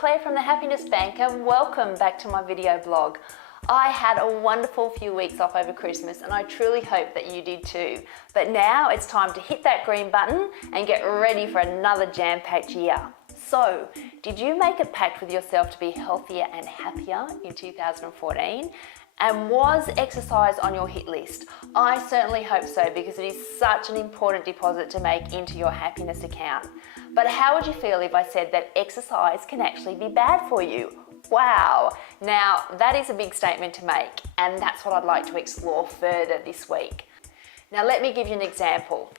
Claire from the Happiness Bank and welcome back to my video blog. I had a wonderful few weeks off over Christmas and I truly hope that you did too. But now it's time to hit that green button and get ready for another jam-packed year. So, did you make a pact with yourself to be healthier and happier in 2014? And was exercise on your hit list? I certainly hope so, because it is such an important deposit to make into your happiness account. But how would you feel if I said that exercise can actually be bad for you? Wow! Now, that is a big statement to make, and that's what I'd like to explore further this week. Now, let me give you an example.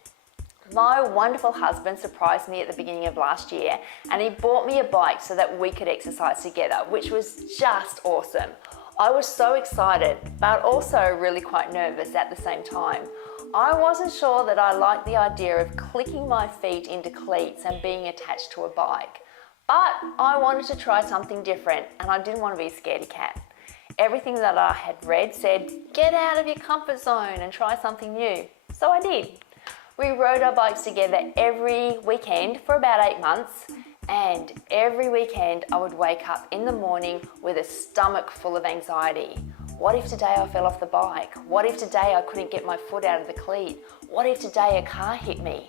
My wonderful husband surprised me at the beginning of last year, and he bought me a bike so that we could exercise together, which was just awesome. I was so excited, but also really quite nervous at the same time. I wasn't sure that I liked the idea of clicking my feet into cleats and being attached to a bike. But I wanted to try something different, and I didn't want to be a scaredy cat. Everything that I had read said, get out of your comfort zone and try something new. So I did. We rode our bikes together every weekend for about 8 months. And every weekend I would wake up in the morning with a stomach full of anxiety. What if today I fell off the bike? What if today I couldn't get my foot out of the cleat? What if today a car hit me?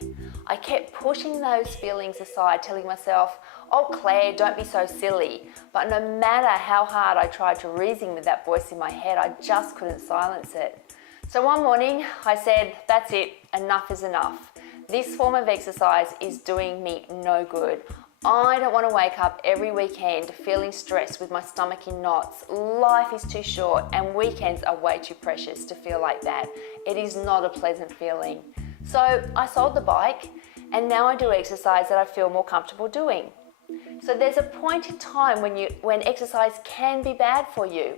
I kept pushing those feelings aside, telling myself, oh Claire, don't be so silly. But no matter how hard I tried to reason with that voice in my head, I just couldn't silence it. So one morning I said, that's it, enough is enough. This form of exercise is doing me no good. I don't want to wake up every weekend feeling stressed with my stomach in knots. Life is too short and weekends are way too precious to feel like that. It is not a pleasant feeling. So I sold the bike and now I do exercise that I feel more comfortable doing. So there's a point in time when exercise can be bad for you.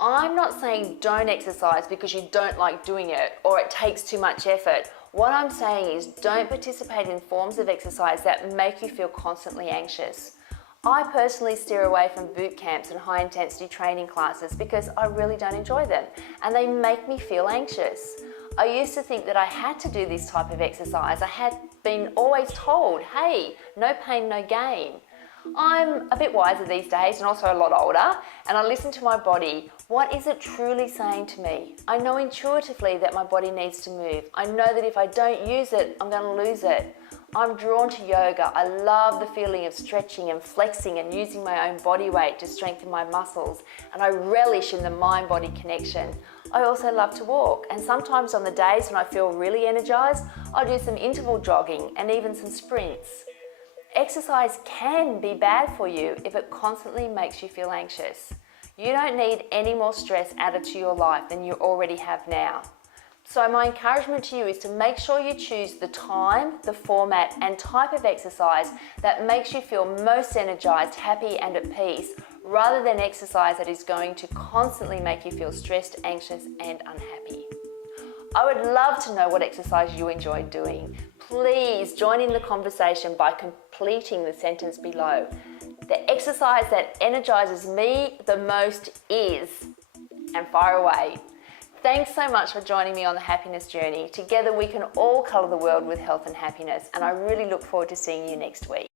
I'm not saying don't exercise because you don't like doing it or it takes too much effort. What I'm saying is don't participate in forms of exercise that make you feel constantly anxious. I personally steer away from boot camps and high intensity training classes because I really don't enjoy them and they make me feel anxious. I used to think that I had to do this type of exercise. I had been always told, hey, no pain, no gain. I'm a bit wiser these days and also a lot older, and I listen to my body. What is it truly saying to me? I know intuitively that my body needs to move. I know that if I don't use it, I'm going to lose it. I'm drawn to yoga. I love the feeling of stretching and flexing and using my own body weight to strengthen my muscles, and I relish in the mind-body connection. I also love to walk, and sometimes on the days when I feel really energized, I'll do some interval jogging and even some sprints. Exercise can be bad for you if it constantly makes you feel anxious. You don't need any more stress added to your life than you already have now. So my encouragement to you is to make sure you choose the time, the format and type of exercise that makes you feel most energized, happy and at peace, rather than exercise that is going to constantly make you feel stressed, anxious and unhappy. I would love to know what exercise you enjoy doing. Please join in the conversation by completing the sentence below. The exercise that energizes me the most is, and fire away. Thanks so much for joining me on the happiness journey. Together we can all colour the world with health and happiness, and I really look forward to seeing you next week.